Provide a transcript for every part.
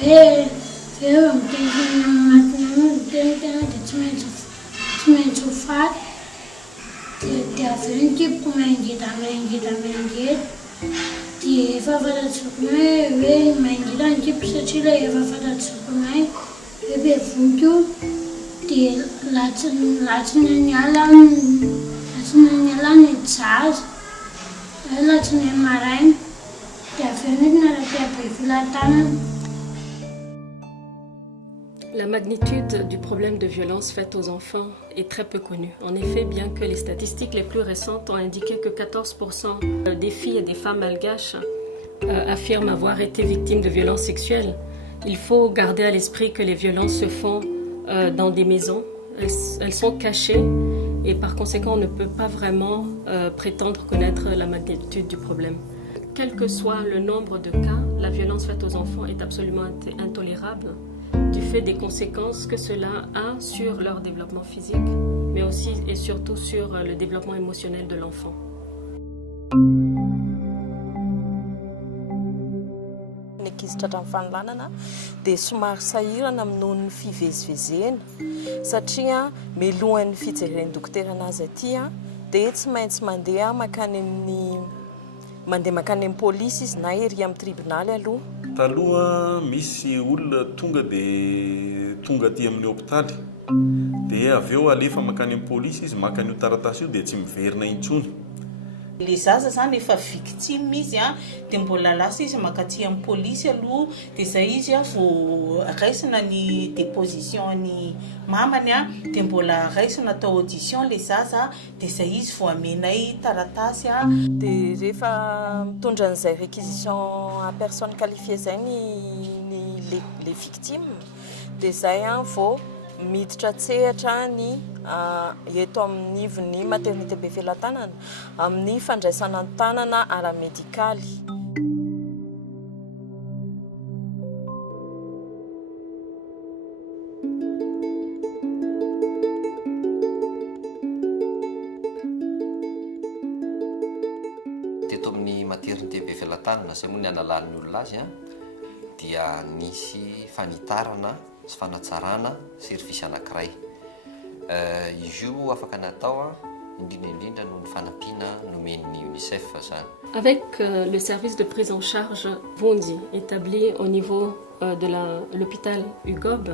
Eo miteny amin'ny tena dia tsy maintsy ho faty. Dia avy eo ny tipiko maingita. Dia efa fantatsiko hoe maingita ny tipiko satria ilay efa fantatsiko hoe be voky io. Dia latsiny ala ny jaza. Latsiny maraina. Dia avy eo ndraiky naraky filatanana. La magnitude du problème de violence faite aux enfants est très peu connue. En effet, bien que les statistiques les plus récentes ont indiqué que 14% des filles et des femmes malgaches affirment avoir été victimes de violences sexuelles, il faut garder à l'esprit que les violences se font dans des maisons. Elles sont cachées et par conséquent, on ne peut pas vraiment prétendre connaître la magnitude du problème. Quel que soit le nombre de cas, la violence faite aux enfants est absolument intolérable du fait des conséquences que cela a sur leur développement physique, mais aussi et surtout sur le développement émotionnel de l'enfant. Tratra amin'ny fanolanana dia somary sahirana amin'ny noho ny fivezivezena satria melohan'ny fijeren'ny dokotera anazy aty dia tsy maintsy mandeha makany amin'ny polisy izy na ery amin'ny tribunaly aloha. Taloha misy olona tonga aty amin'ny hôpitaly dia avy eo alefa makany amin'ny polisy izy maka an'io taratasy io dia tsy miverina intsony. Les zaza zany efa victime izy dia mbola lasa izy makaty amin'ny polisy aloha dia zay izy vao raisina ny déposition ny mamany dia mbola raisina atao audition les zaza dia zay izy vao amenay taratasy dia rehefa mitondra an'izay réquisition à personne qualifiée zay les victimes dia zay vao miditra tsehatra ny eto amin'ny ivon'ny maternité be Felatanana amin'ny fandraisana tanana ara-médikaly. Teto amin'ny maternité be Felatanana zay moa ny analan'ny olona azy dia nisy fanitarana sy fanatsarana servisy anankiray. Izy io afaka natao indrindra noho ny fanampiana nomen'ny UNICEF zany. Avec le service de prise en charge Vondi établi au niveau de l'hôpital UGOB,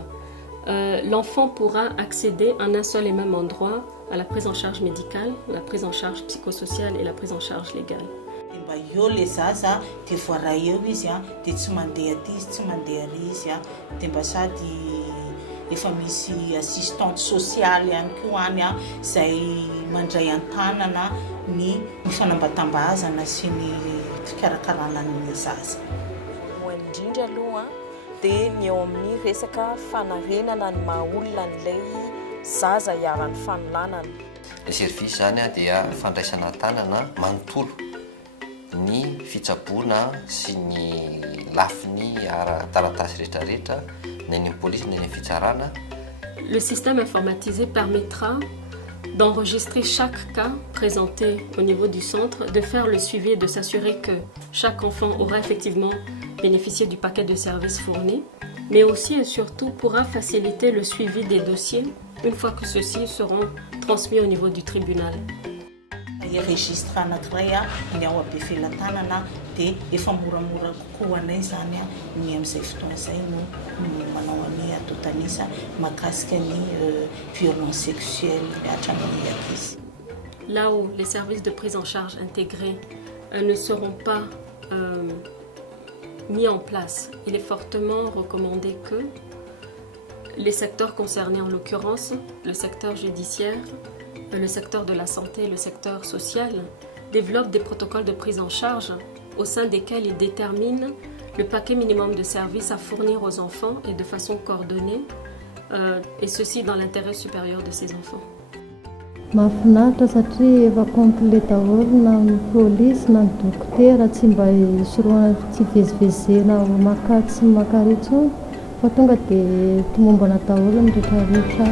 l'enfant pourra accéder en un seul et même endroit à la prise en charge médicale, la prise en charge psychosociale et la prise en charge légale. Mba eo le zaza dia voaray eo izy dia tsy mandeha aty izy tsy mandeha ary izy dia mba sady efa misy assistante sociale ihany koa any izay mandray an-tanana ny fanambatambazana sy ny fikarakarana ny zaza. Indrindra aloha dia ny eo amin'ny resaka fanarenana ny maha-olona n'ilay zaza hiara-ny fanolanana. Le service zany dia fandraisana tanana manontolo ny fitsaboana sy ny lafiny ara-taratasy rehetrarehetra na ny police na ny fitsarana. Le système informatisé permettra d'enregistrer chaque cas présenté au niveau du centre, de faire le suivi et de s'assurer que chaque enfant aura effectivement bénéficié du paquet de services fournis, mais aussi et surtout pourra faciliter le suivi des dossiers une fois que ceux-ci seront transmis au niveau du tribunal. Registre anankiray ny ao be Felatanana dia efa moramora kokoa anay zany ny amin'izay fotoana izay no manao any atotanisa mahakasika ny violence sexuelle hatramin'ny ankizy. Là où les services de prise en charge intégrés ne seront pas mis en place, il est fortement recommandé que les secteurs concernés, en l'occurrence le secteur judiciaire, le secteur de la santé et le secteur social, développent des protocoles de prise en charge au sein desquels ils déterminent le paquet minimum de services à fournir aux enfants et de façon coordonnée, et ceci dans l'intérêt supérieur de ces enfants. Mahafinaritra satria efa complet daholo na ny polisy na ny dokotera tsy mba hisoroana tsy vezivezena makaty sy makaritsy fa tonga dia tomombana daholo ny rehetrarehetra.